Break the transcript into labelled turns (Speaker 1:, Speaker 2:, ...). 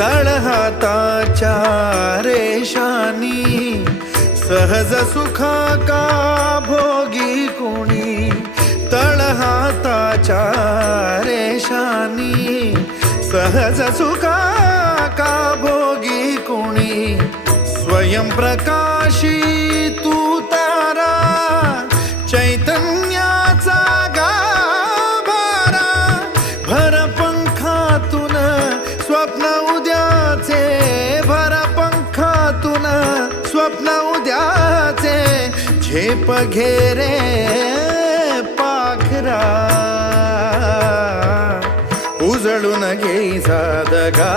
Speaker 1: तळहाताच्या रेषानी सहज सुखा का भोगी कोणी तळहाताच्या रेशानी सहज सुखा का भोगी कोणी स्वयंप्रकाशी तू स्वप्न उद्याचे झेप घेरे पाखरा. उजळून घे साधगा